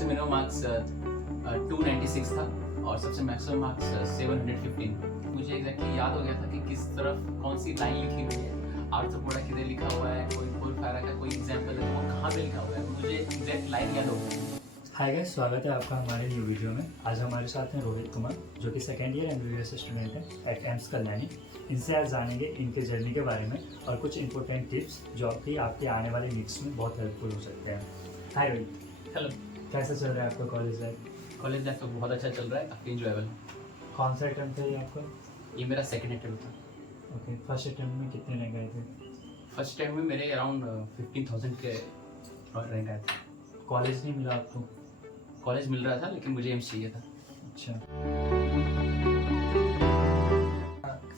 सबसे minimum marks 296 था और सबसे मैक्सिमम मार्क्स 715। मुझे एग्जैक्टली याद हो गया था कि किस तरफ कौन सी लाइन लिखी हुई है, आर्थ्रोपोडा किधर लिखा हुआ है, कोई पोरफेरा का कोई एग्जाम्पल है तो वो कहाँ पे लिखा हुआ है, मुझे एग्जैक्ट लाइन याद हो गई। हाय गाइस, स्वागत है आपका हमारे न्यू वीडियो में। आज हमारे साथ हैं रोहित कुमार, जो कि सेकेंड ईयर MBBS स्टूडेंट है एट एम्स कल्याणी। इनसे आज जानेंगे इनके जर्नी के बारे में और कुछ इंपॉर्टेंट टिप्स जो आपके आने वाले नीड्स में बहुत हेल्पफुल हो सकते हैं। हाय रोहित। हेलो। कैसा चल रहा है आपका कॉलेज लाइफ? कॉलेज लाइफ तो बहुत अच्छा चल रहा है, काफ़ी इंजॉयबल। कौन सा अटेम्प्ट है ये आपका? ये मेरा सेकंड अटेम्प्ट था। ओके, फर्स्ट अटेम्प्ट में कितने रैंक आए थे? फर्स्ट टाइम में मेरे अराउंड 15,000 के रैंक आए थे। कॉलेज नहीं मिला आपको? कॉलेज मिल रहा था लेकिन मुझे एम्स चाहिए था। अच्छा।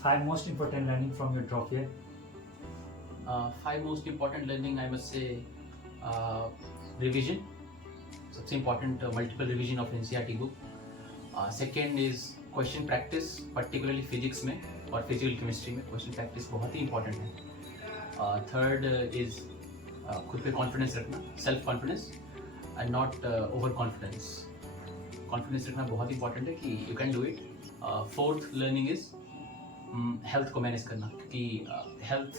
5 most important learning from your drop year. 5 most important learning I must say revision. सबसे important multiple revision of NCERT book. Second is question practice, particularly physics में और फिजिकल केमिस्ट्री में क्वेश्चन प्रैक्टिस बहुत ही important है। Third is खुद पे confidence रखना, self confidence and not over confidence. Confidence रखना बहुत इंपॉर्टेंट है कि you can do it. Fourth learning is health को मैनेज करना, क्योंकि हेल्थ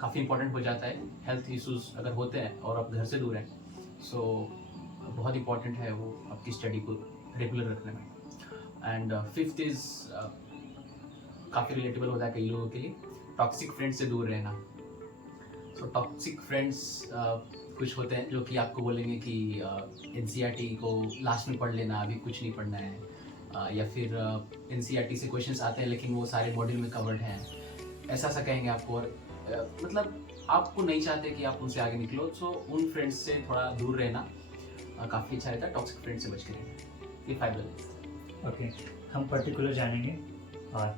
काफ़ी इंपॉर्टेंट हो जाता है। हेल्थ इश्यूज अगर होते हैं और आप घर से दूर हैं, सो बहुत इंपॉर्टेंट है वो आपकी स्टडी को रेगुलर रखने में। एंड फिफ्थ इज काफ़ी रिलेटेबल होता है कई लोगों के लिए, टॉक्सिक फ्रेंड्स से दूर रहना। सो टॉक्सिक फ्रेंड्स कुछ होते हैं जो कि आपको बोलेंगे कि NCERT को लास्ट में पढ़ लेना, अभी कुछ नहीं पढ़ना है, या फिर NCERT से क्वेश्चंस आते हैं लेकिन वो सारे मॉड्यूल में कवर्ड हैं, ऐसा कैहेंगे आपको। और मतलब आपको नहीं चाहते कि आप उनसे आगे निकलो। सो उन फ्रेंड्स से थोड़ा दूर रहना काफ़ी अच्छा रहता है, टॉक्सिक फ्रेंड्स से बच के रहना। ये 5 लर्निंग्स। ओके, हम पर्टिकुलर जानेंगे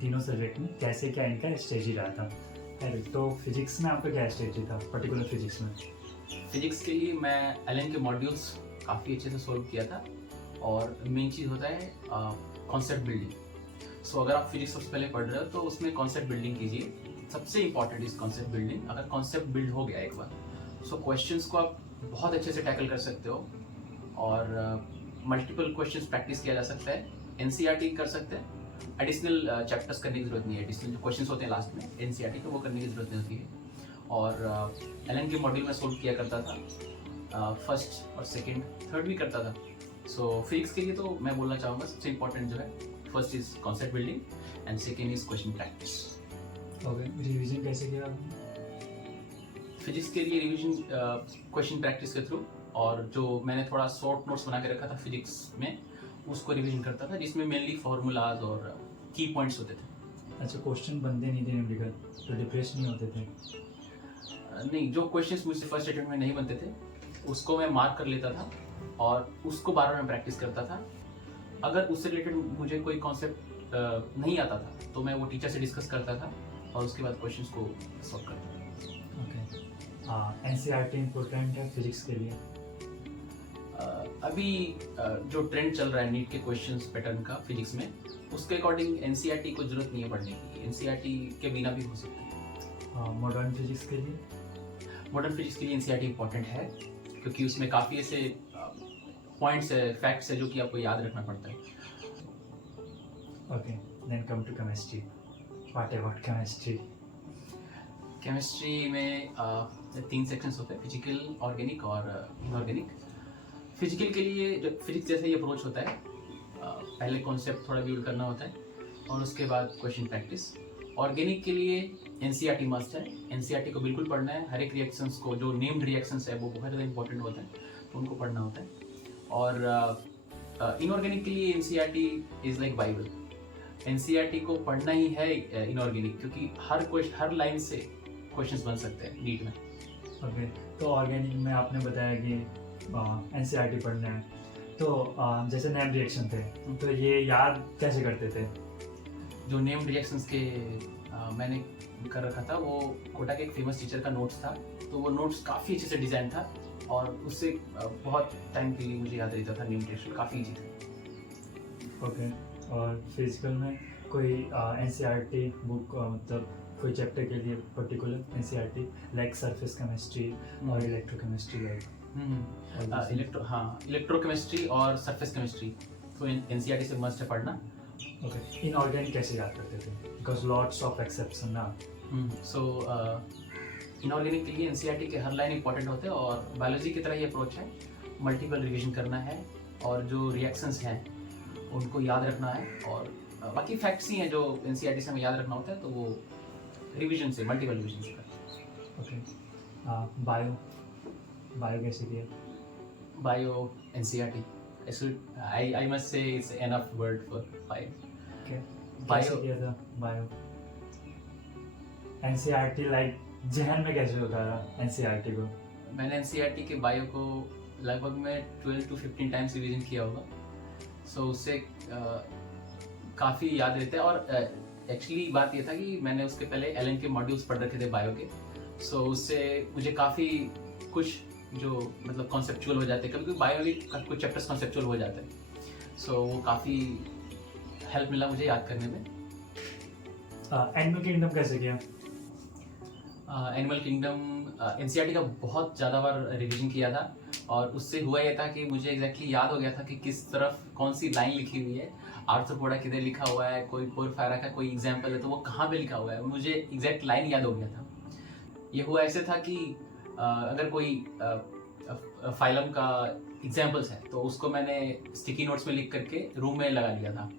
तीनों सब्जेक्ट में कैसे क्या इनका स्ट्रेटजी रहा था। अरे तो फिजिक्स में आपका क्या स्ट्रेटजी था पर्टिकुलर फिजिक्स में? फिजिक्स के लिए मैं एलन के मॉड्यूल्स काफ़ी अच्छे से सोल्व किया था, और मेन चीज़ होता है कॉन्सेप्ट बिल्डिंग। सो अगर आप फिजिक्स सबसे पहले पढ़ रहे हो तो उसमें कॉन्सेप्ट बिल्डिंग कीजिए। सबसे इंपॉर्टेंट इज कॉन्सेप्ट बिल्डिंग। अगर कॉन्सेप्ट बिल्ड हो गया एक बार, सो क्वेश्चंस को आप बहुत अच्छे से टैकल कर सकते हो, और मल्टीपल क्वेश्चंस प्रैक्टिस किया जा सकता है। NCERT कर सकते हैं, एडिशनल चैप्टर्स करने की जरूरत नहीं है। एडिशनल जो क्वेश्चंस होते हैं लास्ट में NCERT को, वो करने की जरूरत नहीं होती है। और एलन के मॉड्यूल में सोल्व किया करता था, फर्स्ट और सेकंड थर्ड भी करता था। सो फिजिक्स के लिए तो मैं बोलना चाहूँगा सबसे इंपॉर्टेंट जो है, first is concept building and second is question practice. Okay, revision कैसे किया आपने? फिजिक्स के लिए रिवीजन क्वेश्चन प्रैक्टिस के थ्रू, और जो मैंने थोड़ा शॉर्ट नोट्स बना के रखा था फिजिक्स में, उसको रिवीजन करता था, जिसमें मेनली फार्मूलाज और की पॉइंट्स होते थे। अच्छा, क्वेश्चन बनते नहीं थे न्यूमेरिकल तो डिप्रेस नहीं होते थे? नहीं, जो क्वेश्चंस मुझसे फर्स्ट अटेम्प्ट में नहीं बनते थे उसको मैं मार्क कर लेता था और उसको बार बार मैं प्रैक्टिस करता था। अगर उससे रिलेटेड मुझे कोई कॉन्सेप्ट नहीं आता था तो मैं वो टीचर से डिस्कस करता था और उसके बाद क्वेश्चंस को सॉल्व करता था। ओके, NCERT इम्पोर्टेंट है फिजिक्स के लिए? अभी जो ट्रेंड चल रहा है नीट के क्वेश्चंस पैटर्न का फिजिक्स में, उसके अकॉर्डिंग NCERT को जरूरत नहीं है पढ़ने की। NCERT के बिना भी हो सकता है। मॉडर्न फिजिक्स के लिए? मॉडर्न फिजिक्स के लिए NCERT इंपॉर्टेंट है, क्योंकि उसमें काफ़ी ऐसे पॉइंट्स है, फैक्ट्स है जो कि आपको याद रखना पड़ता है। Okay, then come to chemistry. What about chemistry? Chemistry में 3 सेक्शंस होते हैं, फिजिकल, ऑर्गेनिक और इनऑर्गेनिक। फिजिकल के लिए जो फिजिक्स जैसा ही अप्रोच होता है, पहले कॉन्सेप्ट थोड़ा बिल्ड करना होता है और उसके बाद क्वेश्चन प्रैक्टिस। ऑर्गेनिक के लिए NCERT मस्ट है, NCERT को बिल्कुल पढ़ना है। हर एक रिएक्शंस को, जो नेम्ड रिएक्शंस है वो बहुत ज़्यादा इंपॉर्टेंट होता है, तो उनको पढ़ना होता है। और इनऑर्गेनिक के लिए NCERT is like Bible. NCERT को पढ़ना ही है इनऑर्गेनिक, क्योंकि हर लाइन से क्वेश्चंस बन सकते हैं नीट में। ओके, तो ऑर्गेनिक में आपने बताया कि NCERT पढ़ना है, तो जैसे नेम रिएक्शन थे तो ये याद कैसे करते थे? जो नेम्ड रिएक्शंस के मैंने कर रखा था, वो कोटा के एक फेमस टीचर का नोट्स था, तो वो नोट्स काफ़ी अच्छे से डिज़ाइन था और उससे बहुत टाइम के लिए मुझे याद रहता था। नेम्ड रिएक्शन काफ़ी ईजी था। ओके, और फिजिकल में कोई NCERT बुक, मतलब कोई चैप्टर के लिए particular NCERT like surface chemistry और इलेक्ट्रोकेमिस्ट्री लाइक? इलेक्ट्रोकेमिस्ट्री और सरफेस केमिस्ट्री तो एनसीईआरटी से मस्ट है पढ़ना. ओके, इनऑर्गेनिक कैसे याद करते थे? बिकॉज लॉट्स ऑफ एक्सेप्शन ना. सो इनऑर्गेनिक के लिए एनसीईआरटी के हर लाइन इंपॉर्टेंट होते हैं और बायोलॉजी की तरह ही अप्रोच है. मल्टीपल रिवीजन करना है और जो रिएक्शंस हैं उनको याद रखना है और बाकी फैक्ट्स ही हैं जो एनसीईआरटी से हमें याद रखना होता है, तो वो रिवीजन से, मल्टीपल रिवीजन से करते ओके, बायो कैसे किया? हैं. Bio NCERT I must say it's enough word for bio. Okay, Bio- कैसे किया था बायो? एनसीईआरटी लाइक जहन में कैसे उतारा एनसीईआरटी को? मैंने एनसीईआरटी के बायो को लगभग मैं 12 to 15 टाइम्स रिवीजन किया होगा. सो उससे काफ़ी याद रहता है और एक्चुअली बात ये था कि मैंने उसके पहले एलन के मॉड्यूल्स पढ़ रखे थे बायो के. सो उससे मुझे काफ़ी कुछ जो मतलब कॉन्सेप्चुअल हो जाते हैं, कभी कभी बायो भी कुछ चैप्टर्स कॉन्सेप्चुअल हो जाते हैं. सो वो काफ़ी हेल्प मिला मुझे याद करने में. एनिमल किंगडम कैसे किया? एनिमल किंगडम एनसीईआरटी का बहुत ज़्यादा बार रिवीजन किया था और उससे हुआ ये था कि मुझे एग्जैक्टली याद हो गया था कि किस तरफ कौन सी लाइन लिखी हुई है, आर्थ्रोपोडा किधर लिखा हुआ है, कोई पोरफायरा का कोई एग्जाम्पल है तो वो कहाँ पे लिखा हुआ है, मुझे एग्जैक्ट लाइन याद हो गया था. ये हुआ ऐसे था कि अगर कोई फाइलम का एग्जाम्पल्स है तो उसको मैंने स्टिकी नोट्स में लिख करके रूम में लगा लिया था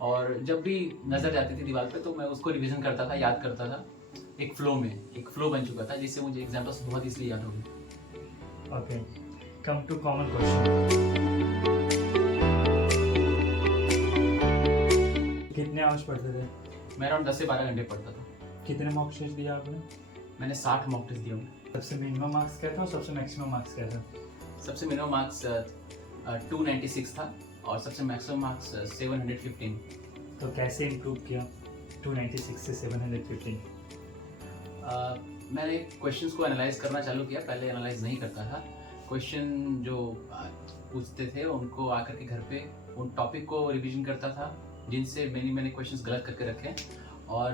और जब भी नज़र जाती थी दीवार पे तो मैं उसको रिवीजन करता था, याद करता था. एक फ्लो बन चुका था जिससे मुझे एग्जाम्पल्स बहुत इसलिए याद हो गए. Okay, come to common question. कितने आवर्स पढ़ते थे? मैं अराउंड 10 से 12 घंटे पढ़ता था. कितने मॉक टेस्ट दिया आपने? मैंने 60 मॉक टेस्ट दिए होंगे. सबसे मिनिमम मार्क्स क्या था और सबसे मैक्सिमम मार्क्स क्या था? सबसे मिनिमम मार्क्स 296 था और सबसे मैक्सिमम मार्क्स 715. तो कैसे इम्प्रूव किया 296 से 715? मैंने क्वेश्चंस को एनालाइज करना चालू किया. पहले एनालाइज नहीं करता था. क्वेश्चन जो पूछते थे उनको आकर के घर पे उन टॉपिक को रिवीजन करता था जिनसे मैंने क्वेश्चंस गलत करके रखे और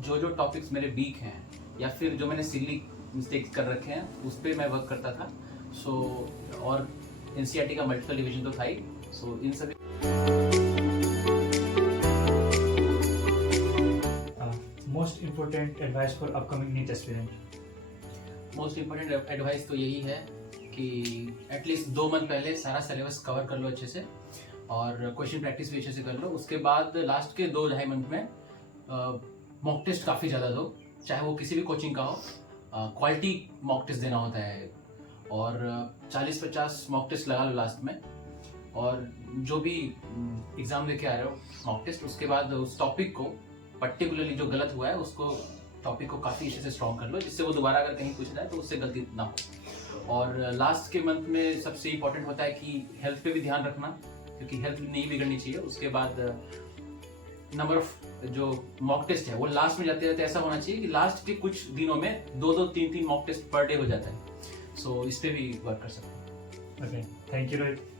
जो टॉपिक्स मेरे वीक हैं या फिर जो मैंने सिली मिस्टेक्स कर रखे हैं उस पर मैं वर्क करता था. सो और एनसीईआरटी का मल्टीपल रिवीजन तो था ही. सो इन सभी most important advice for upcoming NEET aspirant? Most important advice तो यही है कि एटलीस्ट 2 मंथ पहले सारा सिलेबस कवर कर लो अच्छे से और क्वेश्चन प्रैक्टिस भी अच्छे से कर लो. उसके बाद लास्ट के 2-2.5 मंथ में मॉक टेस्ट काफ़ी ज़्यादा दो, चाहे वो किसी भी कोचिंग का हो. क्वालिटी मॉक टेस्ट देना होता है और 40-50 मॉक टेस्ट लगा लो लास्ट में और जो भी एग्ज़ाम देके आ रहे हो मॉक टेस्ट, उसके बाद उस टॉपिक को पर्टिकुलरली जो गलत हुआ है उसको टॉपिक को काफ़ी अच्छे से स्ट्रॉन्ग कर लो जिससे वो दोबारा अगर कहीं पूछ रहा है तो उससे गलती ना हो. और लास्ट के मंथ में सबसे इम्पोर्टेंट होता है कि हेल्थ पे भी ध्यान रखना क्योंकि हेल्थ नहीं बिगड़नी चाहिए. उसके बाद नंबर ऑफ जो मॉक टेस्ट है वो लास्ट में जाते जाते ऐसा होना चाहिए कि लास्ट के कुछ दिनों में 2-2, 3-3 मॉक टेस्ट पर डे हो जाता है. सो इस पर भी वर्क कर सकते हैं. Okay, thank you Rohit.